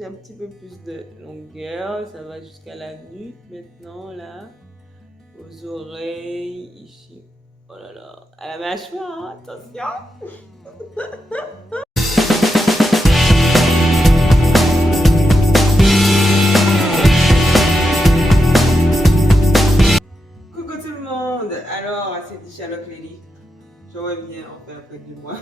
j'ai un petit peu plus de longueur, ça va jusqu'à la nuque maintenant là, aux oreilles, ici. Oh là là, à la mâchoire, hein, attention. Coucou tout le monde. Alors, c'est Charlotte Lely. Je reviens en fait après 2 mois.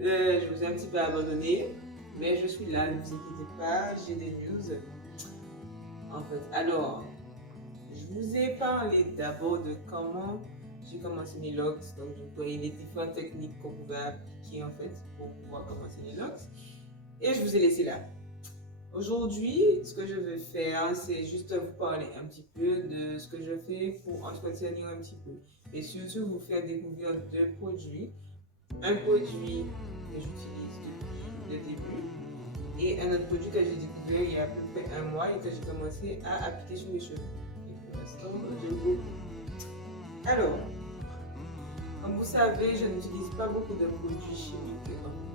Je vous ai un petit peu abandonné, mais je suis là, ne vous inquiétez pas, j'ai des news. En fait, alors, je vous ai parlé d'abord de comment j'ai commencé mes locks, donc je vous voyais les différentes techniques qu'on pouvait appliquer en fait pour pouvoir commencer les locks. Et je vous ai laissé là. Aujourd'hui, ce que je veux faire, c'est juste vous parler un petit peu de ce que je fais pour entretenir un petit peu. Et surtout vous faire découvrir 2 produits. Un produit que j'utilise depuis le début et un autre produit que j'ai découvert il y a à peu près 1 mois et que j'ai commencé à appliquer sur mes cheveux. Et pour l'instant, je vous... Alors, comme vous savez, je n'utilise pas beaucoup de produits chimiques,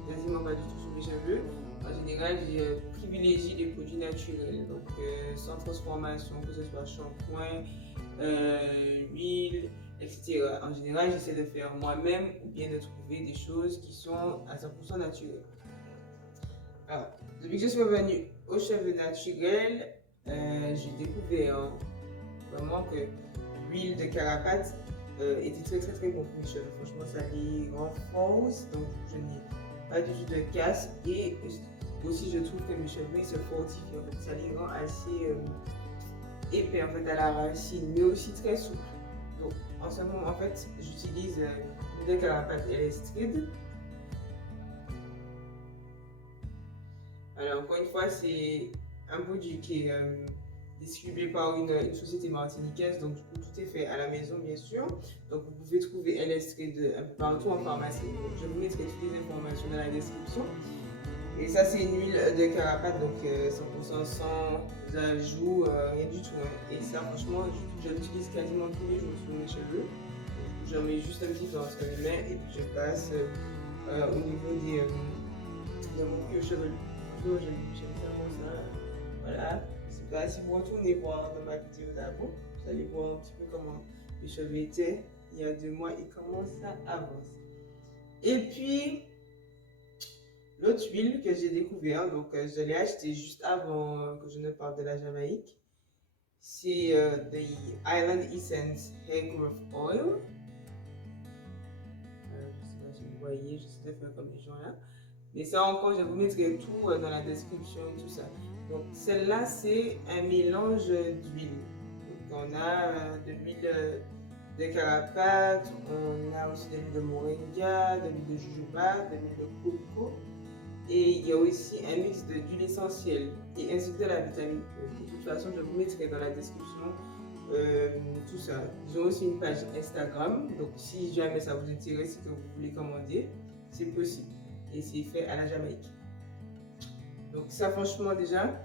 quasiment pas du tout sur mes cheveux. En général, je privilégie les produits naturels, donc sans transformation, que ce soit shampoing, huile, etc. En général, j'essaie de faire moi-même ou bien de trouver des choses qui sont à 100% naturelles. Alors, depuis que je suis revenue aux cheveux naturels, j'ai découvert vraiment que l'huile de carapate était très très très bon pour mes cheveux. Franchement, ça les renforce, donc je n'ai pas du tout de casse et aussi je trouve que mes cheveux se fortifient. En fait, ça les rend assez épais en fait à la racine, mais aussi très souples. Donc en ce moment, en fait, j'utilise l'huile de carapate L-Streed. Alors encore une fois, c'est un produit qui est distribué par une société martiniquaise, donc du coup tout est fait à la maison bien sûr. Donc vous pouvez trouver L-Streed un peu partout en pharmacie. Donc, je vous mettrai toutes les informations dans la description. Et ça c'est une huile de carapate, donc 100% sans ajout, rien du tout. Hein. Et ça franchement, je l'utilise quasiment tous les jours sur mes cheveux. J'en mets juste un petit peu entre mes mains et puis je passe au niveau de mon cuir chevelu. J'aime tellement ça. Voilà. C'est pas si vous retournez voir dans ma vidéo d'avant, vous allez voir un petit peu comment mes cheveux étaient il y a 2 mois et comment ça avance. Et puis, l'autre huile que j'ai découvert, donc je l'ai acheté juste avant que je ne parle de la Jamaïque, c'est The Island Essence Hair Growth Oil. Je sais pas si vous voyez, j'essaie de faire comme les gens là. Mais ça encore, je vous mettrai tout dans la description et tout ça. Donc celle-là, c'est un mélange d'huile. Donc on a de l'huile de carapate, on a aussi de l'huile de moringa, de l'huile de jojoba, de l'huile de coco. Et il y a aussi un mix d'huile essentielle et ainsi que de la vitamine E. De toute façon, je vous mettrai dans la description tout ça. Ils ont aussi une page Instagram. Donc si jamais ça vous intéresse et que vous voulez commander, c'est possible. Et c'est fait à la Jamaïque. Donc ça franchement déjà,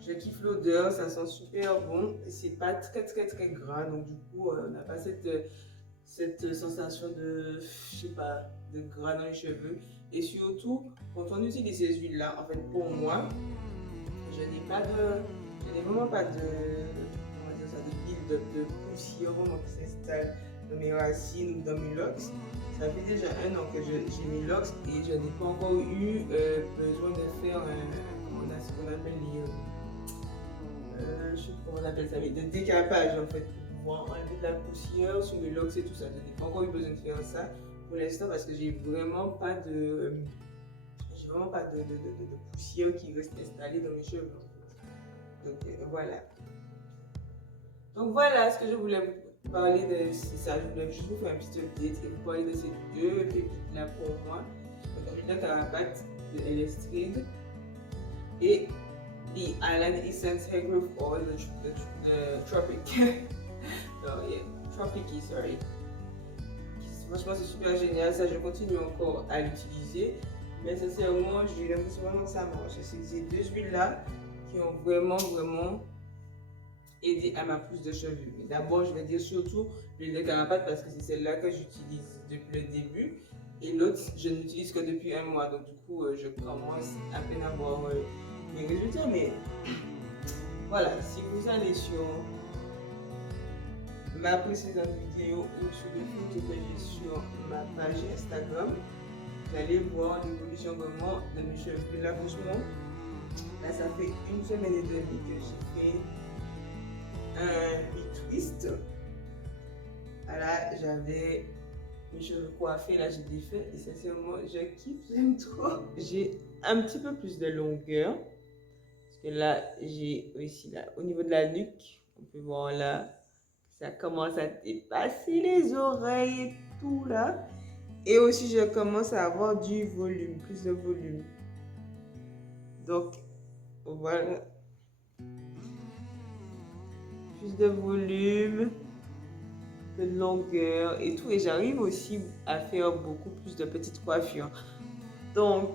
je kiffe l'odeur, ça sent super bon. C'est pas très très très gras, donc du coup on n'a pas cette sensation de, je sais pas, de gras dans les cheveux. Et surtout, quand on utilise ces huiles là, en fait pour moi, je n'ai vraiment pas de, comment dire ça, de build-up, de poussière vraiment qui s'installe dans mes racines ou dans mes locks. Ça fait déjà 1 an que j'ai mes locks et je n'ai pas encore eu besoin de faire ce qu'on appelle je sais pas comment on appelle ça, mais de décapage en fait, pour pouvoir enlever de la poussière sur mes locks et tout ça. Je n'ai pas encore eu besoin de faire ça pour l'instant parce que j'ai vraiment pas de poussière qui reste installée dans mes cheveux en fait. Donc voilà. Donc voilà ce que je voulais vous parler de, c'est ça, je voulais juste vous faire un petit update et vous parler de ces 2 pépites là pour moi. Donc l'huile de carapate de L-Streed et the Island Essence Hair Growth Oil de Tropic. Tropic, sorry. Franchement c'est super génial, ça je continue encore à l'utiliser. Mais sincèrement, j'ai l'impression vraiment que ça marche. C'est ces 2 huiles là qui ont vraiment aider à ma pousse de cheveux. Mais d'abord, je vais dire surtout l'huile de carapate parce que c'est celle-là que j'utilise depuis le début. Et l'autre, je n'utilise que depuis 1 mois. Donc du coup, je commence à peine à voir des résultats, mais voilà, si vous allez sur ma précédente vidéo ou sur les photos que j'ai sur ma page Instagram, vous allez voir l'évolution vraiment de mes cheveux. Là, franchement, là, ça fait 1 semaine et demie que j'ai fait un retwist. Voilà, j'avais mes cheveux coiffés, là j'ai défait et sincèrement je kiffe, j'aime trop. J'ai un petit peu plus de longueur parce que là j'ai aussi là au niveau de la nuque, on peut voir là ça commence à dépasser les oreilles et tout là. Et aussi je commence à avoir du volume, plus de volume. Donc voilà, plus de volume, de longueur et tout, et j'arrive aussi à faire beaucoup plus de petites coiffures, donc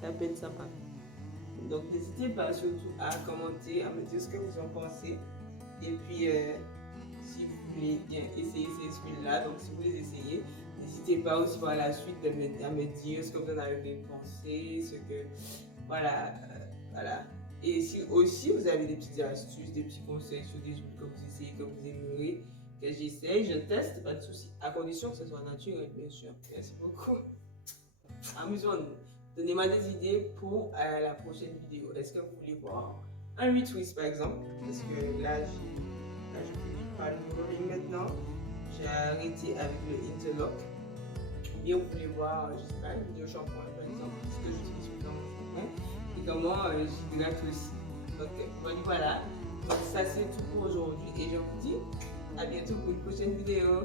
ça peut être sympa. Donc n'hésitez pas surtout à commenter, à me dire ce que vous en pensez, et puis si vous voulez bien essayer ces huiles-là, donc si vous les essayez, n'hésitez pas aussi par la suite à me dire ce que vous en avez pensé, ce que voilà, voilà. Et si aussi vous avez des petites astuces, des petits conseils sur des huiles que vous essayez, que vous aimerez que j'essaye, je teste, pas de souci, à condition que ce soit naturel, bien sûr. Merci beaucoup. Amusons-nous. Donnez-moi des idées pour la prochaine vidéo. Est-ce que vous voulez voir un retwist par exemple? Parce que là, je fais pas le rolling maintenant. J'ai arrêté avec le interlock. Ou bien vous voulez voir, je sais pas, une vidéo shampoing par exemple, ce que j'utilise dans mon shampoing et comment j'hydrate aussi. Donc voilà. Donc ça c'est tout pour aujourd'hui et je vous dis à bientôt pour une prochaine vidéo.